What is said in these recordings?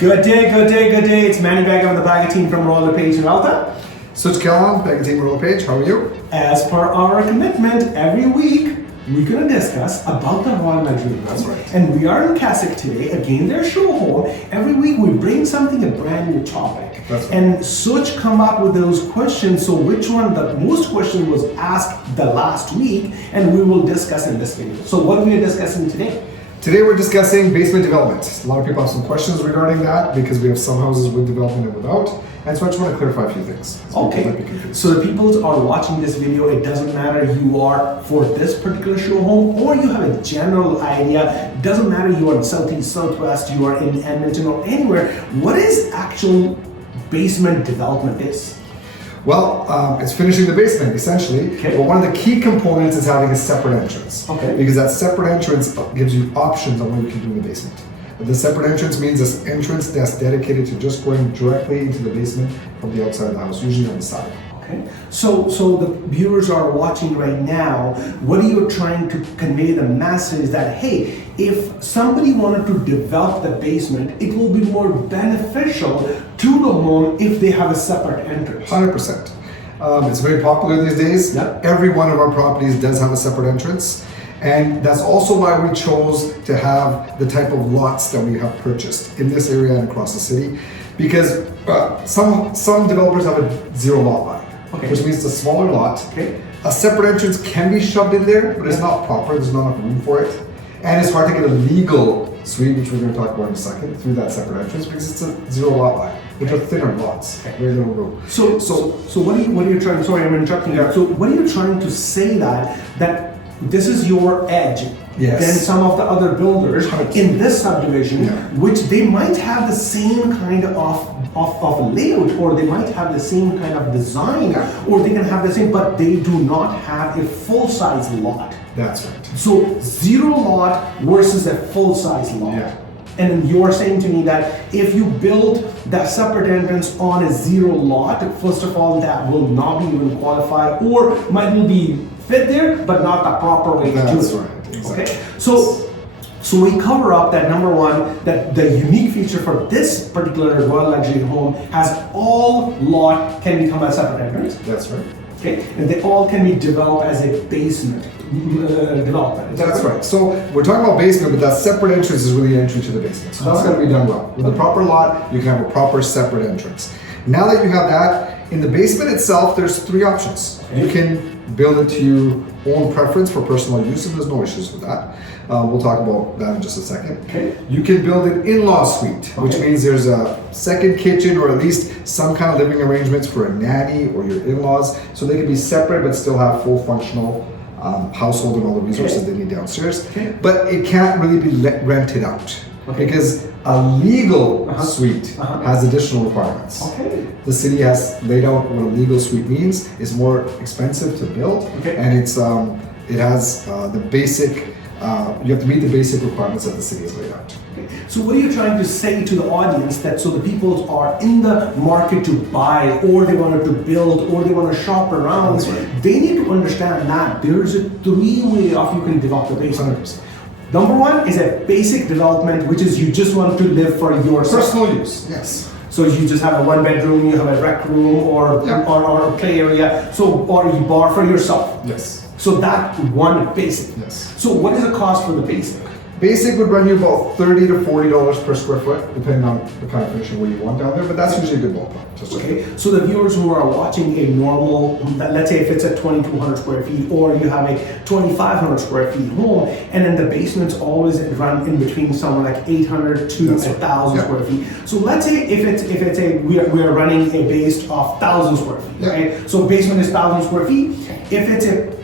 Good day, good day, good day. It's Manny Bagga with the Bagga Team from Royal LePage in Alta. So it's Kahlon, Bagga Team, Royal LePage. How are you? As per our commitment, every week we're going to discuss about the Royal Luxury Home. That's right. And we are in Keswick today, again their show home. Every week we bring something, a brand new topic. That's right. And Such come up with those questions. So which one, the most question was asked the last week, and we will discuss in this video. So what are we discussing today? Today we're discussing basement development. A lot of people have some questions regarding that because we have some houses with development and without. And so I just want to clarify a few things. Okay, so the people are watching this video, it doesn't matter you are for this particular show home or you have a general idea, it doesn't matter you are in Southeast, Southwest, you are in Edmonton or anywhere, what is actual basement development is? Well, it's finishing the basement essentially. Okay. But one of the key components is having a separate entrance. Okay. Because that separate entrance gives you options on what you can do in the basement. The separate entrance means this entrance that's dedicated to just going directly into the basement from the outside of the house, usually on the side. Okay. So the viewers are watching right now, what are you trying to convey the message that, hey, if somebody wanted to develop the basement, it will be more beneficial to the home if they have a separate entrance. 100%. It's very popular these days. Yep. Every one of our properties does have a separate entrance. And that's also why we chose to have the type of lots that we have purchased in this area and across the city. Because some developers have a zero lot line, okay, which means it's a smaller lot. Okay. A separate entrance can be shoved in there, but it's not proper, there's not enough room for it. And it's hard to get a legal suite, which we're going to talk about in a second, through that separate entrance because it's a zero lot line, which are thinner lots, very little room. So what are you trying, sorry I'm interrupting you, so what are you trying to say that this is your edge Yes. than some of the other builders 100%. in this subdivision, Yeah. which they might have the same kind of layout, or they might have the same kind of design, Yeah. or they can have the same, but they do not have a full-size lot. That's right. So zero lot versus a full-size lot. Yeah. And you're saying to me that if you build that separate entrance on a zero lot, first of all, that will not be even qualify, or might will be fit there, but not the proper way to do it. That's right. Exactly. Okay, so we cover up that number one, that the unique feature for this particular Royal Luxury home has all lot can become a separate entrance. That's right. Okay, and they all can be developed as a basement development. That's right. So we're talking about basement, but that separate entrance is really entry to the basement. So that's got to be done well. With the proper lot, you can have a proper separate entrance. Now that you have that, in the basement itself, there's three options. Okay. You can build it to your own preference for personal use, and there's no issues with that. We'll talk about that in just a second. Okay. You can build an in-law suite, which means there's a second kitchen or at least some kind of living arrangements for a nanny or your in-laws, so they can be separate but still have full functional household and all the resources they need downstairs. Okay. But it can't really be rented out because a legal suite has additional requirements. Okay. The city has laid out what a legal suite means. It's more expensive to build, and it has the basic. You have to meet the basic requirements that the city has laid out. Okay. So what are you trying to say to the audience that so the people are in the market to buy, or they wanted to build, or they want to shop around? That's right. They need to understand that there's a three-way of you can develop the basement. 100%. Number one is a basic development, which is you just want to live for yourself. Personal use, yes. So you just have a one bedroom, you have a rec room, or a play area. So or you bar for yourself. Yes. So that one basic. Yes. So what is the cost for the basic? Basic would run you about $30 to $40 per square foot, depending on the kind of finishing what you want down there, but that's usually a good ballpark. Okay, so the viewers who are watching a normal, let's say if it's a 2,200 square feet, or you have a 2,500 square feet home, and then the basement's always run in between somewhere like 800 to 1,000 square feet. So let's say if we are running a base of 1,000 square feet, right? So basement is 1,000 square feet. If it's a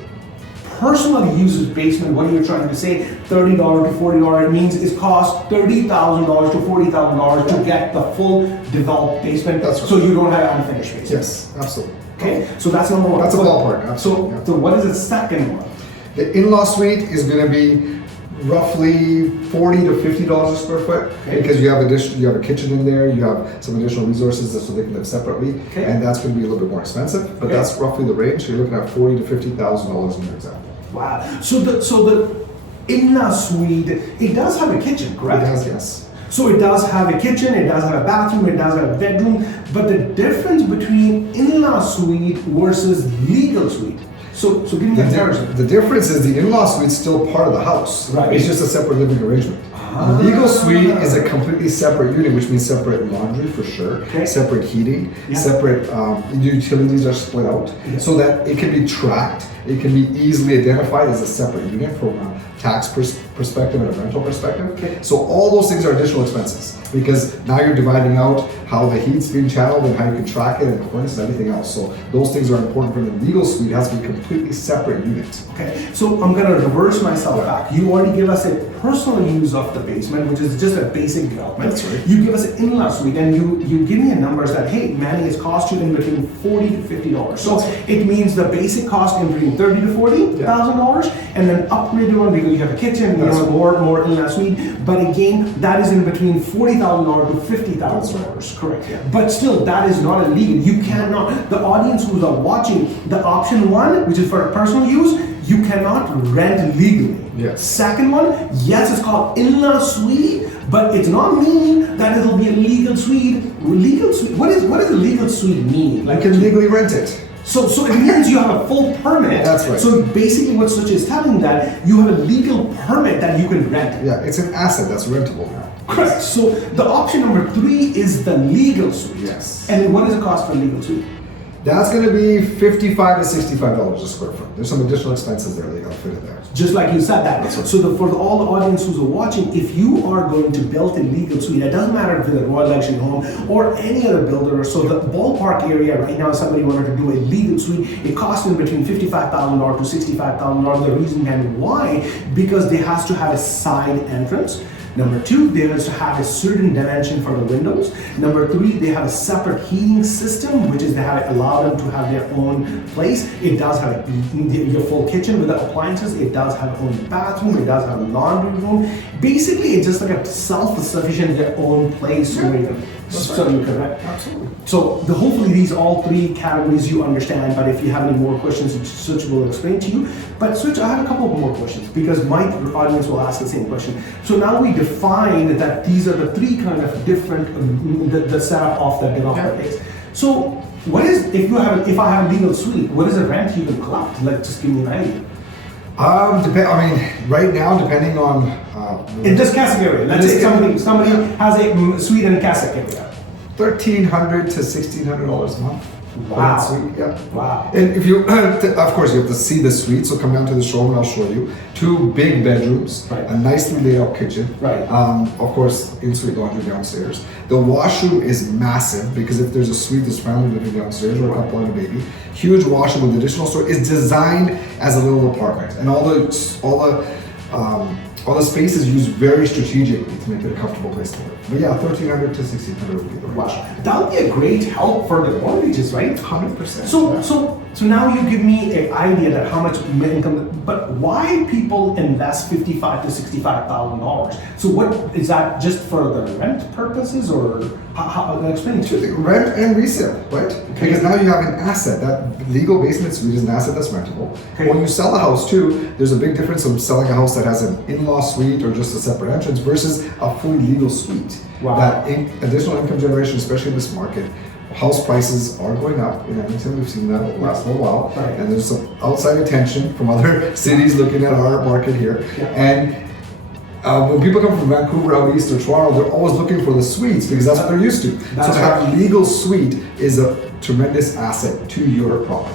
personal uses basement, what are you trying to say? $30 to $40, it means it costs $30,000 to $40,000 to get the full developed basement. That's right. So you don't have unfinished basement. Yes, absolutely. Okay, so that's number one. That's a ballpark, absolutely. So what is the second one? The in-law suite is going to be roughly $40 to $50 a square foot because you have a kitchen in there, you have some additional resources so they can live separately, and that's going to be a little bit more expensive. But that's roughly the range. So you're looking at $40,000 to $50,000 in your example. Wow. So the in-law suite, it does have a kitchen, correct? It does, yes. So it does have a kitchen, it does have a bathroom, it does have a bedroom, but the difference between in-law suite versus legal suite. So give me a comparison. The difference is the in-law suite is still part of the house. Right. It's just a separate living arrangement. Legal suite is a completely separate unit, which means separate laundry for sure, separate heating, separate utilities are split out, so that it can be tracked, it can be easily identified as a separate unit from a tax perspective and a rental perspective. So all those things are additional expenses because now you're dividing out how the heat's being channeled and how you can track it and the furnace and everything else. So those things are important for the legal suite. It has to be completely separate units. Okay, so I'm gonna reverse myself back. You already give us a personal use of the basement, which is just a basic development. That's right. You give us an in-law suite, and you give me a numbers that, hey, Manny, it's cost you in between $40 to $50. So it means the basic cost in between $30 to $40,000, and then upgraded one because you have a kitchen, you have more in-law suite. But again, that is in between $40,000 to $50,000. Correct. Yeah. But still, that is not illegal. You cannot. The audience who are watching, the option one, which is for personal use, you cannot rent legally. Yes. Second one, yes, it's called in-law suite, but it's not mean that it'll be a legal suite. Legal suite. What does a legal suite mean? Like you can legally rent it. So it means you have a full permit. That's right. So basically, what Switch is telling that you have a legal permit that you can rent. Yeah, it's an asset that's rentable now. Correct. So the option number 3 is the legal suite. Yes. And what does it cost for a legal suite? That's going to be $55 to $65 a square foot. There's some additional expenses there that you got to fit in there. Just like you said that. Right. So for all the audience who's watching, if you are going to build a legal suite, it doesn't matter if it's a Royal Luxury Home or any other builder. So the ballpark area right now, if somebody wanted to do a legal suite, it costs them between $55,000 to $65,000. The reason behind why, because they has to have a side entrance. Number 2, they has to have a certain dimension for the windows. Number 3, they have a separate heating system, which is they have allowed them to have their own place. It does have your full kitchen with the appliances. It does have its own bathroom. It does have a laundry room. Basically, it's just like a self-sufficient, their own place. So you can rent. Absolutely. So hopefully these all 3 categories you understand, but if you have any more questions, Switch will explain to you. But Switch, I have a couple more questions because my audience will ask the same question. So now we define that these are the 3 kind of different, the setup of the developer base. So what is, if I have a legal suite, what is the rent you can collect? Like, just give me an idea. Right now, depending on In this Keswick area, let's say somebody has a suite in Keswick area. $1,300 to $1,600 a month. Wow. Suite, yeah. Wow. And if you, of course, you have to see the suite. So come down to the showroom and I'll show you 2 big bedrooms, right. A nicely laid out kitchen, right. Of course, in-suite laundry downstairs. The washroom is massive because if there's a suite, there's family living downstairs or a couple and a baby. Huge washroom with additional storage. It's designed as a little apartment, and all the space is used very strategically to make it a comfortable place to live. But yeah, $1,300 to $1,600 would be the range. Wow. That would be a great help for the mortgages, right? 100%. So now you give me an idea that how much income, but why people invest $55,000 to $65,000? So what is that, just for the rent purposes, or how explain to me? Rent and resale, right? Okay. Because now you have an asset. That legal basement suite is an asset that's rentable. Okay. When you sell a house too, there's a big difference of selling a house that has an in-law suite or just a separate entrance versus a fully legal suite. Wow. That additional income generation, especially in this market. House prices are going up in Edmonton. We've seen that over the last little while, right. And there's some outside attention from other cities looking at our market here. Yeah. And when people come from Vancouver out east or Toronto, they're always looking for the suites because that's what they're used to. So to have a legal suite is a tremendous asset to your property.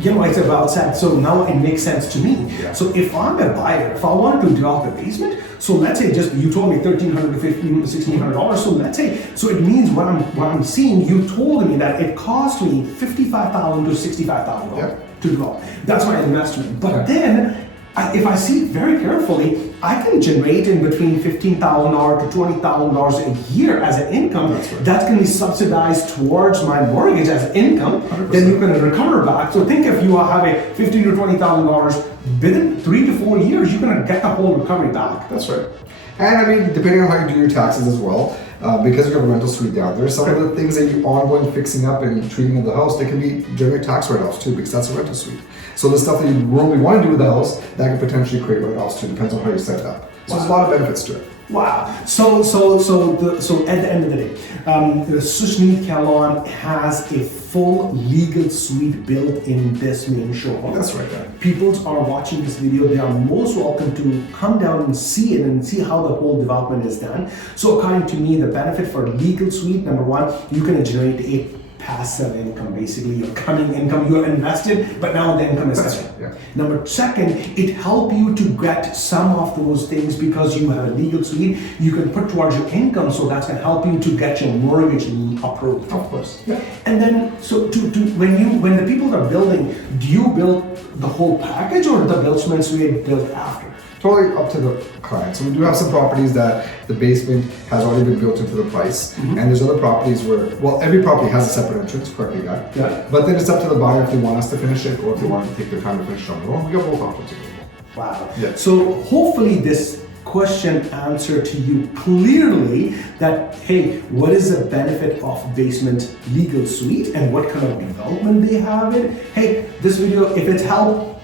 You know, it's about that. So now it makes sense to me. Yeah. So if I'm a buyer, if I wanted to develop a basement, so let's say you told me $1,300 to $1,600. So let's say, so it means what I'm seeing, you told me that it cost me $55,000 to $65,000 to develop. That's my investment. But then, if I see it very carefully, I can generate in between $15,000 to $20,000 a year as an income. That's going to be subsidized towards my mortgage as income. 100%. Then you can recover back. So think if you have a $15,000 to $20,000 within 3 to 4 years, you're going to get the whole recovery back. That's right. And I mean, depending on how you do your taxes as well, because you have a rental suite down there, some of the things that you ongoing fixing up and treating of the house, they can be generate tax write-offs too, because that's a rental suite. So the stuff that you really want to do with the house, that can potentially create write-offs too, depends on how you set it up. So there's a lot of benefits to it. Wow. So at the end of the day, Sushni Kahlon has a full legal suite built in this main showroom. That's right, yeah. People are watching this video, they are most welcome to come down and see it and see how the whole development is done. So according to me, the benefit for legal suite, number one, you can generate a passive income, basically your coming income. You're invested, but now the income is coming. Yeah. Number second, it helps you to get some of those things because you have a legal suite. You can put towards your income, so that's going to help you to get your mortgage approved. Of course. Yeah. And then, so when the people are building, do you build the whole package or the buildsman suite built after? Totally up to the client. So we do have some properties that the basement has already been built into the price, and there's other properties where, well, every property has a separate entrance, correctly, guy. Yeah. But then it's up to the buyer if they want us to finish it or if they want to take their time to finish it on their own. We got both options available. Wow. Yeah. So hopefully this question answered to you clearly that, hey, what is the benefit of basement legal suite and what kind of development they have it. Hey, this video, if it's helped,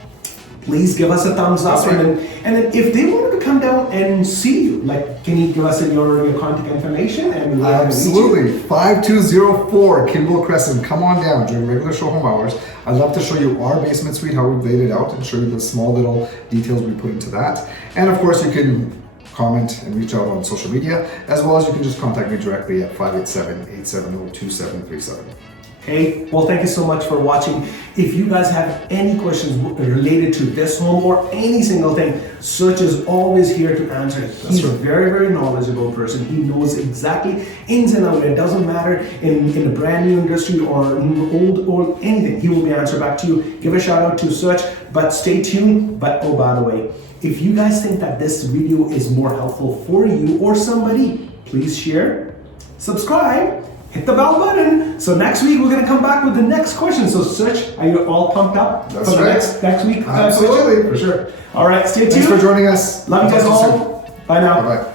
please give us a thumbs up. Right. And then if they wanted to come down and see you, like, can you give us your contact information? And Absolutely. 5204 Kimball Crescent. Come on down during regular showroom hours. I'd love to show you our basement suite, how we've laid it out, and show you the small little details we put into that. And of course, you can comment and reach out on social media, as well as you can just contact me directly at 587-870-2737. Hey, well, thank you so much for watching. If you guys have any questions related to this home or any single thing, Such is always here to answer. He's a very, very knowledgeable person. He knows exactly ins and outs. It doesn't matter in a brand new industry or old or anything. He will be answered back to you. Give a shout out to Such, but stay tuned. But oh, by the way, if you guys think that this video is more helpful for you or somebody, please share, subscribe, hit the bell button. So next week we're gonna come back with the next question. So Such, are you all pumped up That's for the right. next week? Absolutely, for sure. All right, stay tuned. Thanks for joining us. Love you guys all. Bye now. Bye-bye.